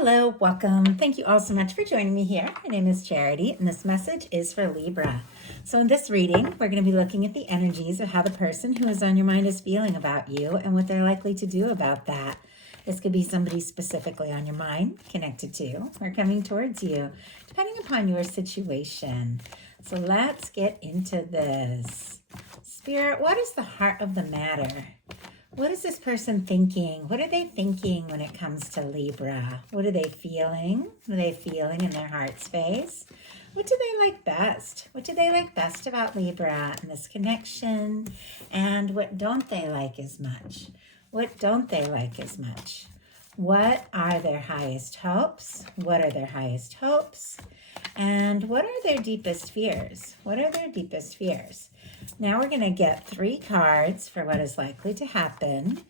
Hello, welcome. Thank you all so much for joining me here. My name is Charity, and this message is for Libra. So in this reading, we're going to be looking at the energies of how the person who is on your mind is feeling about you and what they're likely to do about that. This could be somebody specifically on your mind, connected to, or coming towards you, depending upon your situation. So let's get into this. Spirit, what is the heart of the matter? What is this person thinking? What are they thinking when it comes to Libra? What are they feeling? What are they feeling in their heart space? What do they like best? What do they like best about Libra and this connection? And what don't they like as much? What don't they like as much? What are their highest hopes? What are their highest hopes? And what are their deepest fears? What are their deepest fears? Now we're going to get 3 cards for what is likely to happen,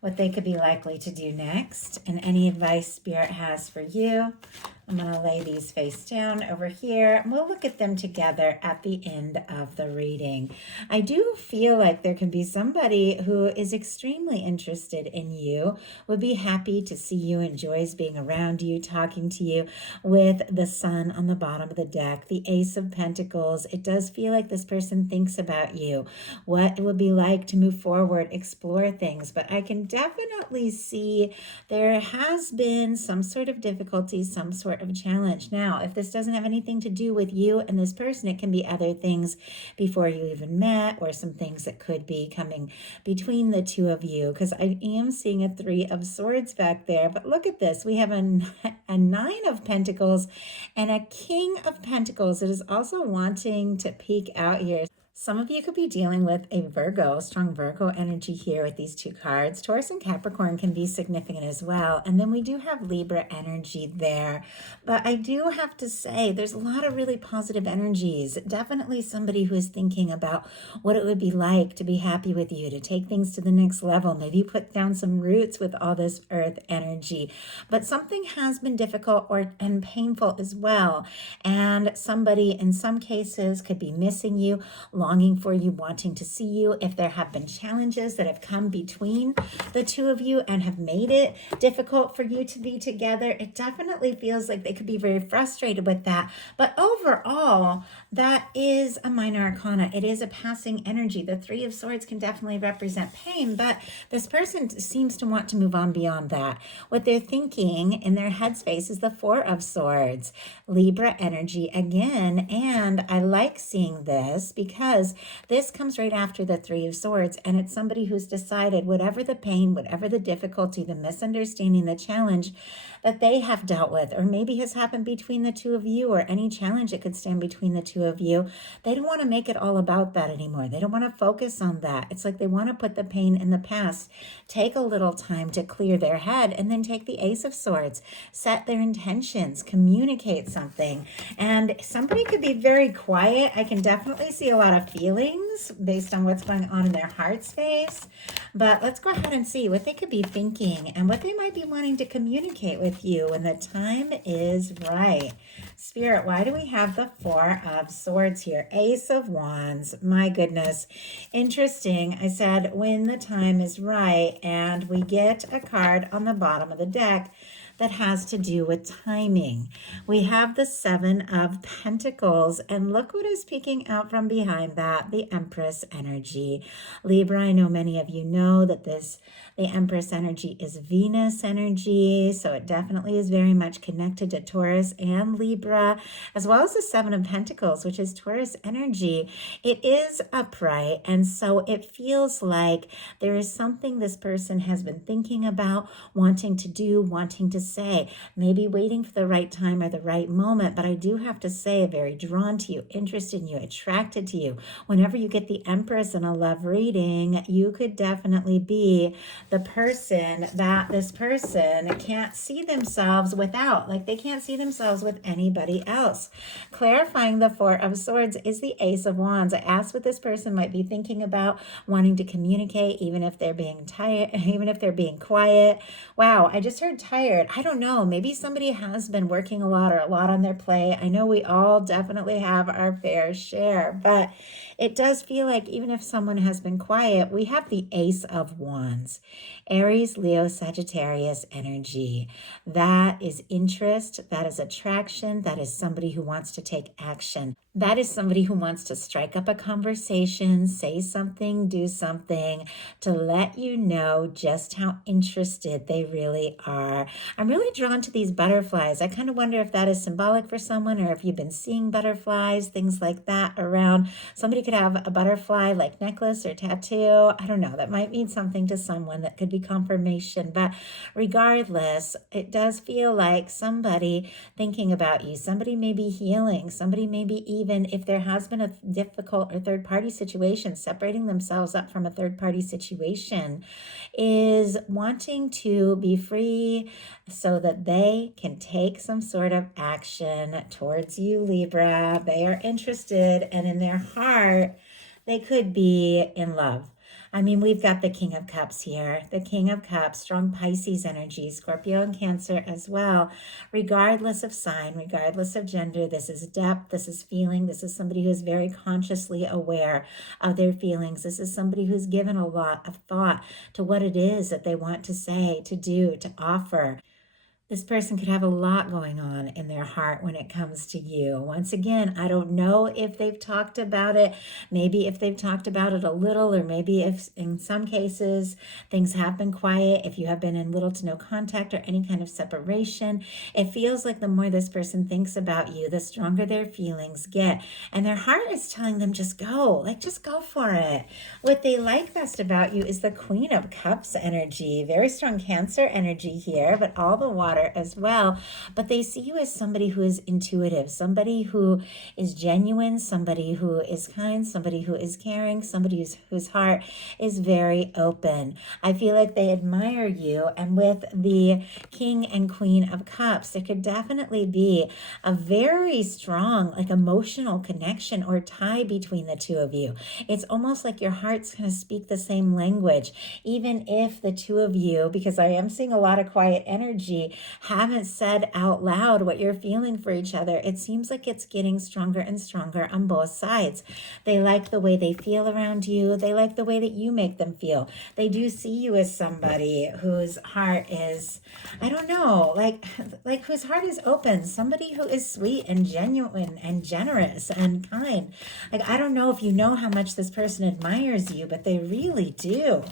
what they could be likely to do next, and any advice Spirit has for you. I'm going to lay these face down over here, and we'll look at them together at the end of the reading. I do feel like there can be somebody who is extremely interested in you, would be happy to see you, enjoys being around you, talking to you, with the Sun on the bottom of the deck, the Ace of Pentacles. It does feel like this person thinks about you, what it would be like to move forward, explore things, but I can definitely see there has been some sort of difficulty, some sort of challenge. Now, if this doesn't have anything to do with you and this person, it can be other things before you even met, or some things that could be coming between the two of you, because I am seeing a 3 of Swords back there. But look at this. We have a 9 of Pentacles and a King of Pentacles. It is also wanting to peek out here. Some of you could be dealing with a Virgo, strong Virgo energy here with these 2 cards. Taurus and Capricorn can be significant as well. And then we do have Libra energy there. But I do have to say, there's a lot of really positive energies. Definitely somebody who is thinking about what it would be like to be happy with you, to take things to the next level. Maybe put down some roots with all this earth energy. But something has been difficult and painful as well. And somebody in some cases could be missing you, longing for you, wanting to see you. If there have been challenges that have come between the two of you and have made it difficult for you to be together, it definitely feels like they could be very frustrated with that. But overall, that is a minor arcana. It is a passing energy. The 3 of Swords can definitely represent pain, but this person seems to want to move on beyond that. What they're thinking in their headspace is the 4 of Swords, Libra energy again. And I like seeing this because this comes right after the 3 of Swords, and it's somebody who's decided whatever the pain, whatever the difficulty, the misunderstanding, the challenge that they have dealt with, or maybe has happened between the 2 of you, or any challenge that could stand between the 2 of you, they don't want to make it all about that anymore. They don't want to focus on that. It's like they want to put the pain in the past, take a little time to clear their head, and then take the Ace of Swords, set their intentions, communicate something. And somebody could be very quiet. I can definitely see a lot of feelings based on what's going on in their heart space. But let's go ahead and see what they could be thinking and what they might be wanting to communicate with you when the time is right. Spirit, why do we have the 4 of Swords here? Ace of Wands. My goodness. Interesting. I said when the time is right, and we get a card on the bottom of the deck that has to do with timing. We have the 7 of Pentacles, and look what is peeking out from behind that, the Empress energy. Libra, I know many of you know that the Empress energy is Venus energy, so it definitely is very much connected to Taurus and Libra, as well as the 7 of Pentacles, which is Taurus energy. It is upright, and so it feels like there is something this person has been thinking about, wanting to do, wanting to say, maybe waiting for the right time or the right moment. But I do have to say, very drawn to you, interested in you, attracted to you. Whenever you get the Empress in a love reading, you could definitely be the person that this person can't see themselves without. Like they can't see themselves with anybody else. Clarifying the 4 of Swords is the Ace of Wands. I asked what this person might be thinking about, wanting to communicate, even if they're being tired, even if they're being quiet. Wow, I just heard tired. I don't know, maybe somebody has been working a lot or a lot on their plate. I know we all definitely have our fair share, but it does feel like even if someone has been quiet, we have the Ace of Wands, Aries, Leo, Sagittarius energy. That is interest, that is attraction, that is somebody who wants to take action. That is somebody who wants to strike up a conversation, say something, do something to let you know just how interested they really are. I'm really drawn to these butterflies. I kind of wonder if that is symbolic for someone or if you've been seeing butterflies, things like that around. Somebody could have a butterfly like necklace or tattoo. I don't know. That might mean something to someone. That could be confirmation. But regardless, it does feel like somebody thinking about you. Somebody may be healing. Somebody may be, even if there has been a difficult or third party situation, separating themselves up from a third party situation, is wanting to be free so that they can take some sort of action towards you, Libra. They are interested, and in their heart, they could be in love. I mean, we've got the King of Cups here, the King of Cups, strong Pisces energy, Scorpio and Cancer as well. Regardless of sign, regardless of gender, this is depth, this is feeling, this is somebody who is very consciously aware of their feelings. This is somebody who's given a lot of thought to what it is that they want to say, to do, to offer. This person could have a lot going on in their heart when it comes to you. Once again, I don't know if they've talked about it. Maybe if they've talked about it a little, or maybe if in some cases things have been quiet, if you have been in little to no contact or any kind of separation, it feels like the more this person thinks about you, the stronger their feelings get. And their heart is telling them, just go, like just go for it. What they like best about you is the Queen of Cups energy, very strong Cancer energy here, but all the water as well. But they see you as somebody who is intuitive, somebody who is genuine, somebody who is kind, somebody who is caring, somebody whose heart is very open. I feel like they admire you. And with the King and Queen of Cups, there could definitely be a very strong, like emotional connection or tie between the two of you. It's almost like your heart's going to speak the same language, even if the two of you, because I am seeing a lot of quiet energy, haven't said out loud what you're feeling for each other. It seems like it's getting stronger and stronger on both sides. They like the way they feel around you. They like the way that you make them feel. They do see you as somebody whose heart is, I don't know, like whose heart is open, somebody who is sweet and genuine and generous and kind. Like, I don't know if you know how much this person admires you, but they really do.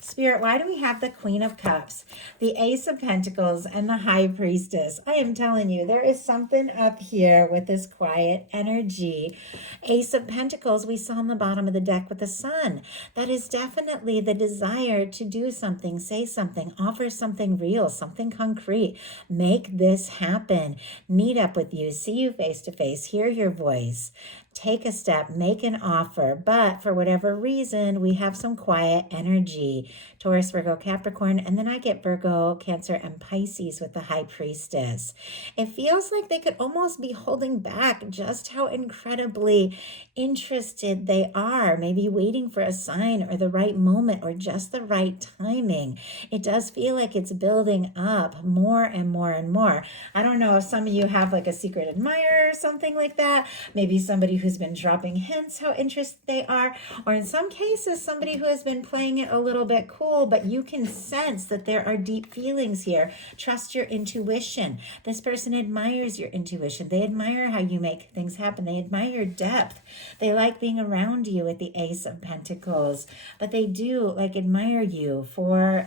Spirit, why do we have the Queen of Cups, the Ace of Pentacles, and the High Priestess? I am telling you, there is something up here with this quiet energy. Ace of Pentacles, we saw on the bottom of the deck with the Sun. That is definitely the desire to do something, say something, offer something real, something concrete. Make this happen. Meet up with you, see you face to face, hear your voice. Take a step, make an offer, but for whatever reason, we have some quiet energy. Taurus, Virgo, Capricorn, and then I get Virgo, Cancer, and Pisces with the High Priestess. It feels like they could almost be holding back just how incredibly interested they are, maybe waiting for a sign or the right moment or just the right timing. It does feel like it's building up more and more and more. I don't know if some of you have like a secret admirer or something like that. Maybe somebody who's been dropping hints how interested they are, or in some cases somebody who has been playing it a little bit cool, but you can sense that there are deep feelings here. Trust your intuition. This person admires your intuition. They admire how you make things happen. They admire your depth. They like being around you with the Ace of Pentacles, but they do like admire you for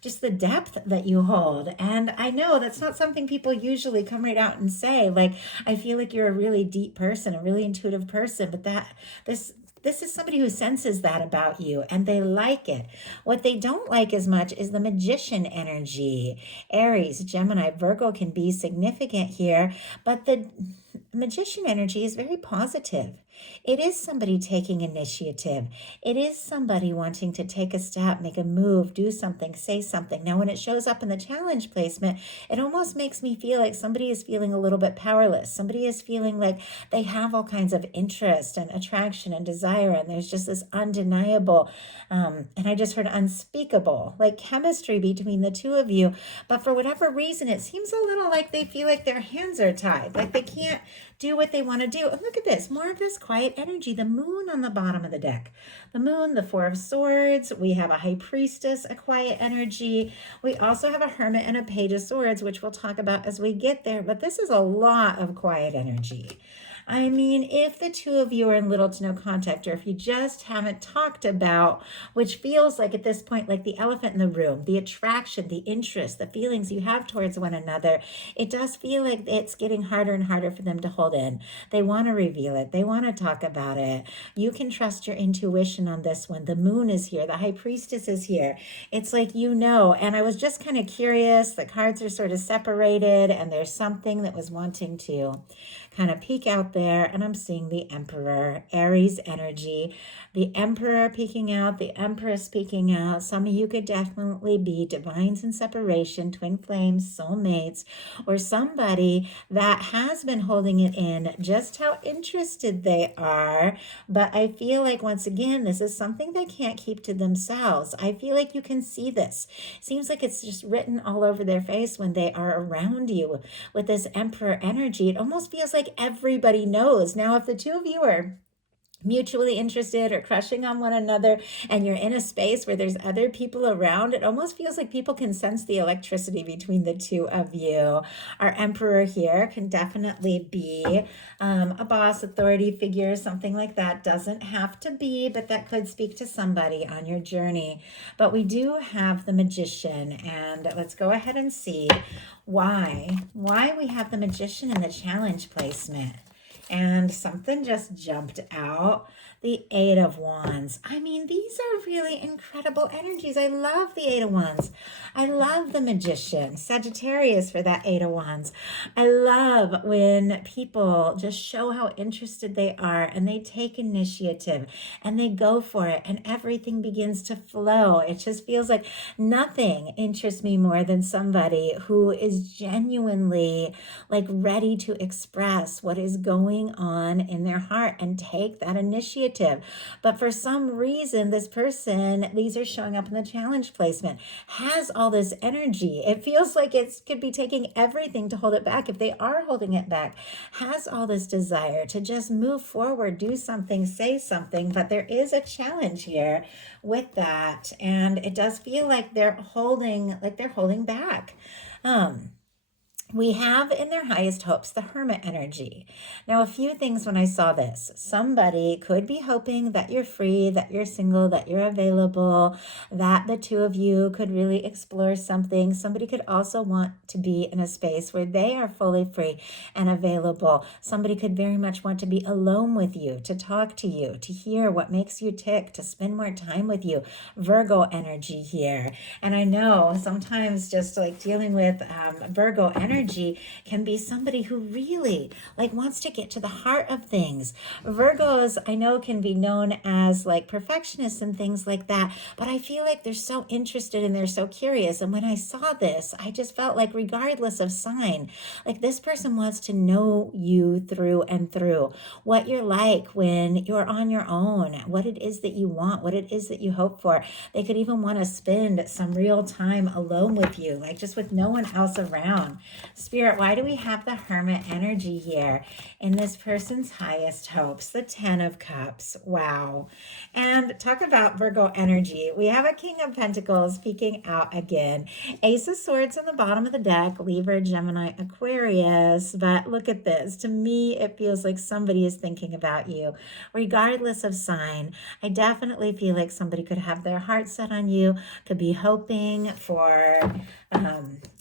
just the depth that you hold. And I know that's not something people usually come right out and say. Like, I feel like you're a really deep person, a really intuitive person, but this is somebody who senses that about you, and they like it. What they don't like as much is the Magician energy. Aries, Gemini, Virgo can be significant here, but the Magician energy is very positive. It is somebody taking initiative. It is somebody wanting to take a step, make a move, do something, say something. Now, when it shows up in the challenge placement, it almost makes me feel like somebody is feeling a little bit powerless. Somebody is feeling like they have all kinds of interest and attraction and desire, and there's just this undeniable, and I just heard unspeakable, like chemistry between the two of you. But for whatever reason, it seems a little like they feel like their hands are tied, like they can't do what they want to do. And look at this, more of this quiet energy, the moon on the bottom of the deck. The moon, the Four of Swords, we have a High Priestess, a quiet energy. We also have a Hermit and a Page of Swords, which we'll talk about as we get there, but this is a lot of quiet energy. I mean, if the two of you are in little to no contact, or if you just haven't talked about, which feels like at this point, like the elephant in the room, the attraction, the interest, the feelings you have towards one another, it does feel like it's getting harder and harder for them to hold in. They want to reveal it. They want to talk about it. You can trust your intuition on this one. The moon is here. The High Priestess is here. It's like, you know, and I was just kind of curious. The cards are sort of separated, and there's something that was wanting to kind of peek out there, and I'm seeing the Emperor, Aries energy, the Emperor peeking out, the Empress peeking out. Some of you could definitely be divines in separation, twin flames, soulmates, or somebody that has been holding it in just how interested they are. But I feel like, once again, this is something they can't keep to themselves. I feel like you can see this. Seems like it's just written all over their face when they are around you with this Emperor energy. It almost feels like everybody knows. Now, if the two of you are mutually interested or crushing on one another, and you're in a space where there's other people around, it almost feels like people can sense the electricity between the two of you. Our Emperor here can definitely be a boss, authority figure, something like that. Doesn't have to be, but that could speak to somebody on your journey. But we do have the Magician, and let's go ahead and see why we have the Magician in the challenge placement. And something just jumped out. The Eight of Wands. I mean, these are really incredible energies. I love the Eight of Wands. I love the Magician. Sagittarius for that Eight of Wands. I love when people just show how interested they are, and they take initiative and they go for it, and everything begins to flow. It just feels like nothing interests me more than somebody who is genuinely like ready to express what is going on in their heart and take that initiative. But for some reason, this person, these are showing up in the challenge placement, has all this energy. It feels like it could be taking everything to hold it back. If they are holding it back, has all this desire to just move forward, do something, say something. But there is a challenge here with that. And it does feel like they're holding back. We have in their highest hopes the Hermit energy. Now, a few things when I saw this. Somebody could be hoping that you're free, that you're single, that you're available, that the two of you could really explore something. Somebody could also want to be in a space where they are fully free and available. Somebody could very much want to be alone with you, to talk to you, to hear what makes you tick, to spend more time with you. Virgo energy here. And I know sometimes just like dealing with Virgo energy can be somebody who really like wants to get to the heart of things. Virgos, I know, can be known as like perfectionists and things like that, but I feel like they're so interested and they're so curious. And when I saw this, I just felt like, regardless of sign, like this person wants to know you through and through, what you're like when you're on your own, what it is that you want, what it is that you hope for. They could even want to spend some real time alone with you, like just with no one else around. Spirit, why do we have the Hermit energy here in this person's highest hopes? The Ten of Cups. Wow. And talk about Virgo energy. We have a King of Pentacles peeking out again. Ace of Swords on the bottom of the deck. Libra, Gemini, Aquarius. But look at this. To me, it feels like somebody is thinking about you, regardless of sign. I definitely feel like somebody could have their heart set on you, could be hoping for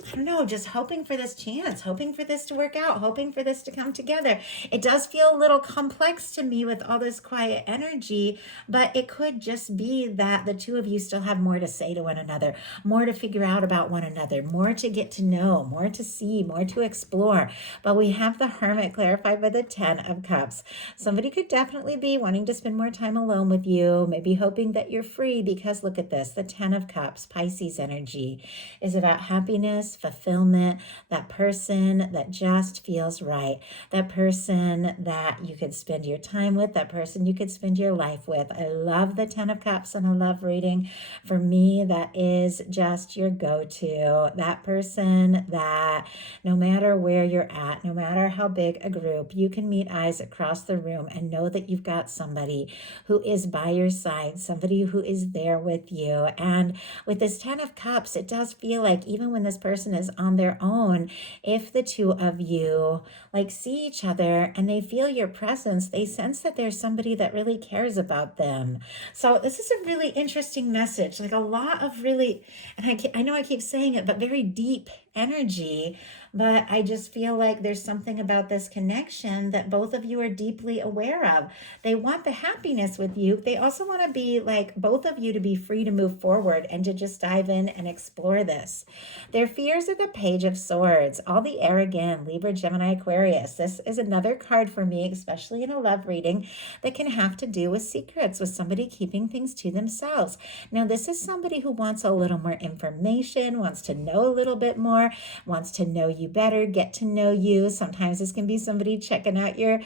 I don't know, just hoping for this chance, hoping for this to work out, hoping for this to come together. It does feel a little complex to me with all this quiet energy, but it could just be that the two of you still have more to say to one another, more to figure out about one another, more to get to know, more to see, more to explore. But we have the Hermit clarified by the 10 of Cups. Somebody could definitely be wanting to spend more time alone with you, maybe hoping that you're free, because look at this, the 10 of Cups, Pisces energy, is about happiness, fulfillment, that person that just feels right, that person that you could spend your time with, that person you could spend your life with. I love the 10 of Cups and I love reading. For me, that is just your go-to, that person that no matter where you're at, no matter how big a group, you can meet eyes across the room and know that you've got somebody who is by your side, somebody who is there with you. And with this 10 of Cups, it does feel like even when this person is on their own, if the two of you like see each other and they feel your presence, they sense that there's somebody that really cares about them. So this is a really interesting message, like a lot of really, and I know I keep saying it, but very deep energy. But I just feel like there's something about this connection that both of you are deeply aware of. They want the happiness with you. They also want to be like both of you to be free to move forward and to just dive in and explore this. Their fears are the Page of Swords, all the air again, Libra, Gemini, Aquarius. This is another card for me, especially in a love reading, that can have to do with secrets, with somebody keeping things to themselves. Now, this is somebody who wants a little more information, wants to know a little bit more, wants to know you better, get to know you. Sometimes this can be somebody checking out your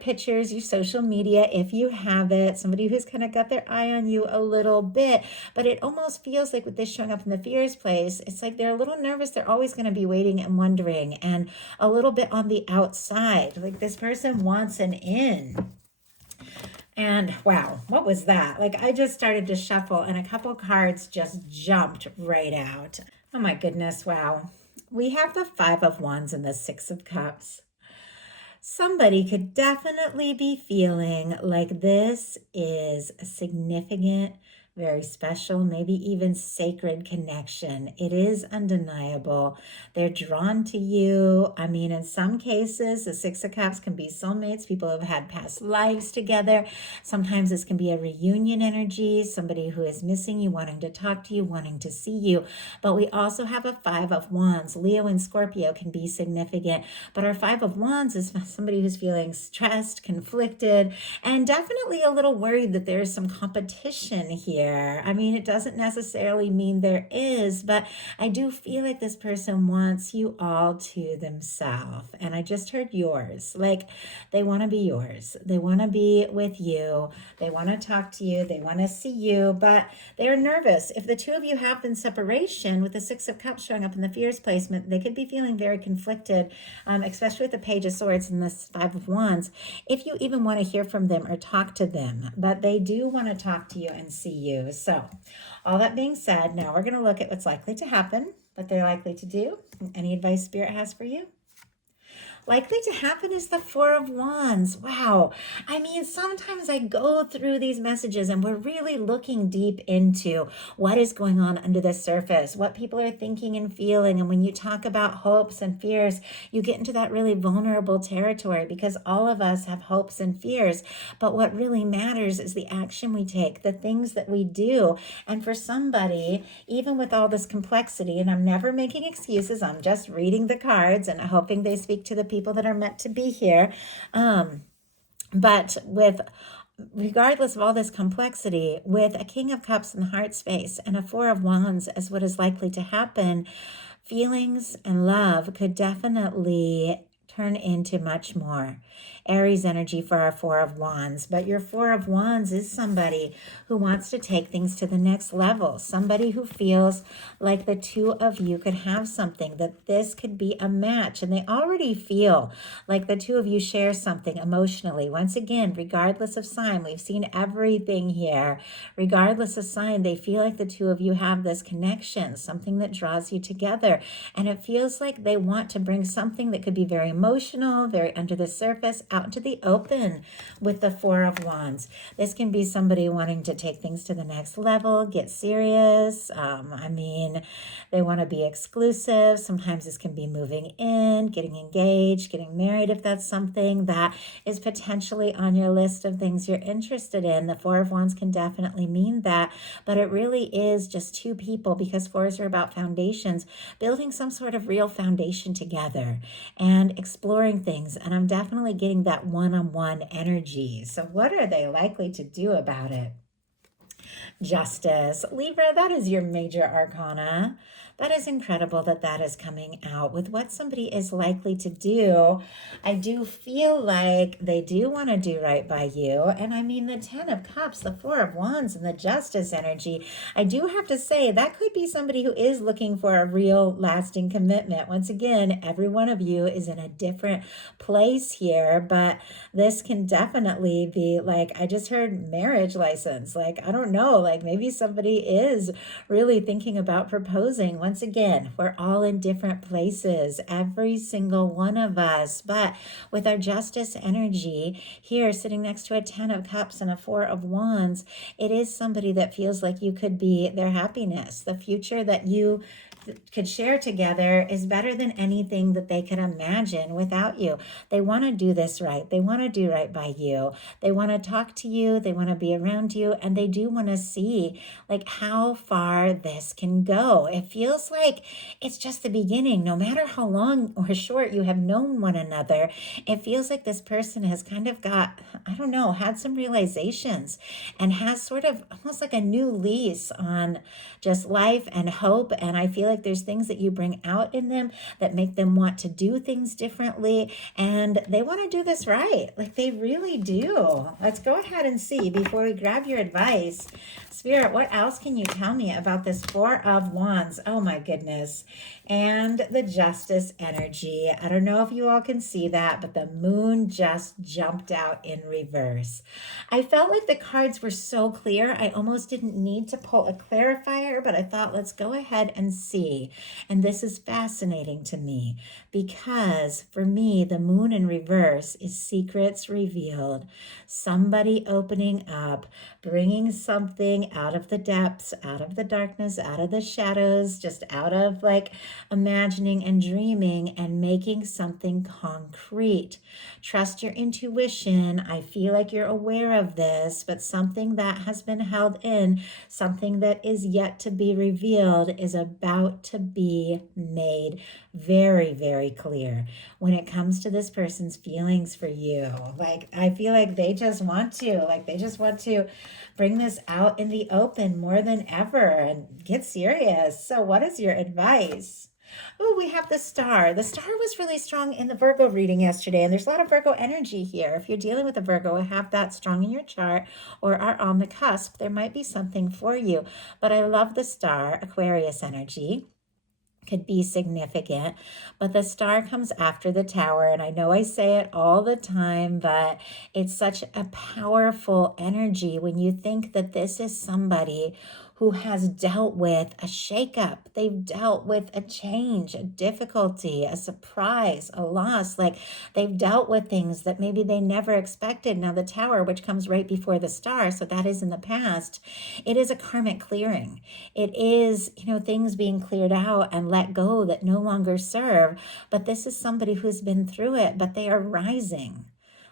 pictures, your social media, if you have it, somebody who's kind of got their eye on you a little bit. But it almost feels like with this showing up in the fears place, it's like they're a little nervous. They're always going to be waiting and wondering and a little bit on the outside. Like this person wants an in. And wow, what was that? Like I just started to shuffle and a couple cards just jumped right out. Oh my goodness, wow. We have the 5 of Wands and the 6 of Cups. Somebody could definitely be feeling like this is a significant, very special, maybe even sacred connection. It is undeniable. They're drawn to you. I mean, in some cases, the 6 of Cups can be soulmates. People have had past lives together. Sometimes this can be a reunion energy, somebody who is missing you, wanting to talk to you, wanting to see you. But we also have a 5 of Wands. Leo and Scorpio can be significant. But our 5 of Wands is somebody who's feeling stressed, conflicted, and definitely a little worried that there is some competition here. I mean, it doesn't necessarily mean there is, but I do feel like this person wants you all to themselves. And I just heard yours. Like they want to be yours. They want to be with you. They want to talk to you. They want to see you, but they're nervous. If the two of you have in separation with the 6 of Cups showing up in the fears placement, they could be feeling very conflicted, especially with the Page of Swords and this 5 of Wands, if you even want to hear from them or talk to them. But they do want to talk to you and see you. So all that being said, now we're going to look at what's likely to happen, what they're likely to do, and any advice Spirit has for you. Likely to happen is the 4 of Wands. Wow. I mean, sometimes I go through these messages and we're really looking deep into what is going on under the surface, what people are thinking and feeling. And when you talk about hopes and fears, you get into that really vulnerable territory because all of us have hopes and fears. But what really matters is the action we take, the things that we do. And for somebody, even with all this complexity, and I'm never making excuses, I'm just reading the cards and hoping they speak to the people that are meant to be here. But regardless of all this complexity, with a King of Cups in the heart space and a 4 of Wands as what is likely to happen, feelings and love could definitely turn into much more. Aries energy for our 4 of Wands. But your 4 of Wands is somebody who wants to take things to the next level. Somebody who feels like the two of you could have something, that this could be a match. And they already feel like the two of you share something emotionally. Once again, regardless of sign, we've seen everything here. Regardless of sign, they feel like the two of you have this connection, something that draws you together. And it feels like they want to bring something that could be very emotional, very under the surface, out into the open with the Four of Wands. This can be somebody wanting to take things to the next level, get serious. They want to be exclusive. Sometimes this can be moving in, getting engaged, getting married, if that's something that is potentially on your list of things you're interested in. The Four of Wands can definitely mean that, but it really is just two people, because fours are about foundations, building some sort of real foundation together and exploring things. And I'm definitely getting that one-on-one energy. So what are they likely to do about it? Justice. Libra, that is your major arcana. That is incredible that that is coming out with what somebody is likely to do. I do feel like they do want to do right by you. And I mean, the Ten of Cups, the Four of Wands, and the Justice energy, I do have to say that could be somebody who is looking for a real lasting commitment. Once again, every one of you is in a different place here, but this can definitely be like, I just heard marriage license. Like, I don't know, like maybe somebody is really thinking about proposing. Once again, we're all in different places, every single one of us. But with our Justice energy here, sitting next to a Ten of Cups and a Four of Wands, it is somebody that feels like you could be their happiness. The future that you could share together is better than anything that they could imagine without you. They want to do this right. They want to do right by you. They want to talk to you. They want to be around you. And they do want to see like how far this can go. It feels like it's just the beginning. No matter how long or short you have known one another, it feels like this person has kind of got, I don't know, had some realizations and has sort of almost like a new lease on just life and hope. And I feel like there's things that you bring out in them that make them want to do things differently, and they want to do this right. Like they really do. Let's go ahead and see before we grab your advice. Spirit, what else can you tell me about this Four of Wands? Oh my goodness. And the Justice energy. I don't know if you all can see that, but the moon just jumped out in reverse. I felt like the cards were so clear, I almost didn't need to pull a clarifier, but I thought, let's go ahead and see. And this is fascinating to me because for me, the moon in reverse is secrets revealed. Somebody opening up, bringing something out of the depths, out of the darkness, out of the shadows, just out of like imagining and dreaming and making something concrete. Trust your intuition. I feel like you're aware of this, but something that has been held in, something that is yet to be revealed, is about to be made very, very clear when it comes to this person's feelings for you. Like, I feel like they just want to bring this out in the open more than ever and get serious. So what is your advice? Oh, we have the star. The star was really strong in the Virgo reading yesterday, and there's a lot of Virgo energy here. If you're dealing with a Virgo, have that strong in your chart or are on the cusp, there might be something for you. But I love the star, Aquarius energy. Could be significant, but the star comes after the tower. And I know I say it all the time, but it's such a powerful energy when you think that this is somebody who has dealt with a shakeup. They've dealt with a change, a difficulty, a surprise, a loss. Like they've dealt with things that maybe they never expected. Now the tower, which comes right before the star, so that is in the past, it is a karmic clearing. It is, things being cleared out and let go that no longer serve. But this is somebody who's been through it, but they are rising.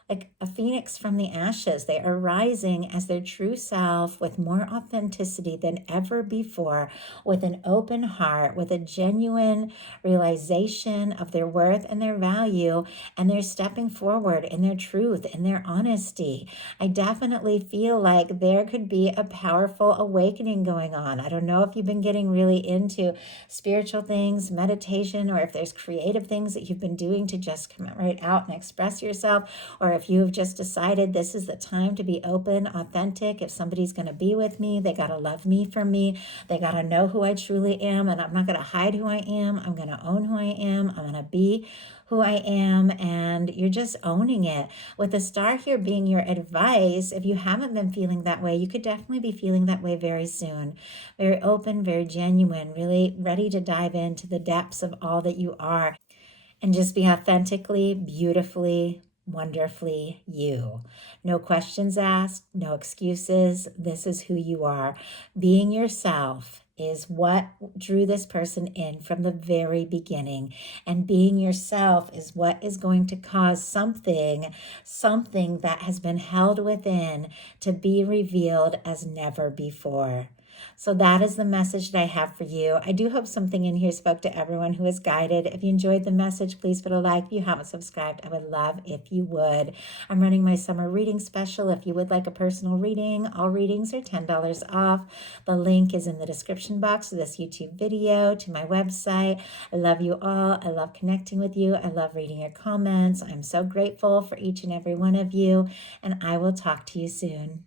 Like a phoenix from the ashes. They are rising as their true self with more authenticity than ever before, with an open heart, with a genuine realization of their worth and their value, and they're stepping forward in their truth, in their honesty. I definitely feel like there could be a powerful awakening going on. I don't know if you've been getting really into spiritual things, meditation, or if there's creative things that you've been doing to just come right out and express yourself, or if you've just decided this is the time to be open, authentic. If somebody's going to be with me, they got to love me for me. They got to know who I truly am, and I'm not going to hide who I am. I'm going to own who I am. I'm going to be who I am, and you're just owning it. With the star here being your advice, if you haven't been feeling that way, you could definitely be feeling that way very soon. Very open, very genuine, really ready to dive into the depths of all that you are. and just be authentically, beautifully, wonderfully you. No questions asked, no excuses. This is who you are. Being yourself is what drew this person in from the very beginning. And being yourself is what is going to cause something that has been held within to be revealed as never before. So that is the message that I have for you. I do hope something in here spoke to everyone who is guided. If you enjoyed the message, please put a like. If you haven't subscribed, I would love if you would. I'm running my summer reading special. If you would like a personal reading, all readings are $10 off. The link is in the description box of this YouTube video to my website. I love you all. I love connecting with you. I love reading your comments. I'm so grateful for each and every one of you, and I will talk to you soon.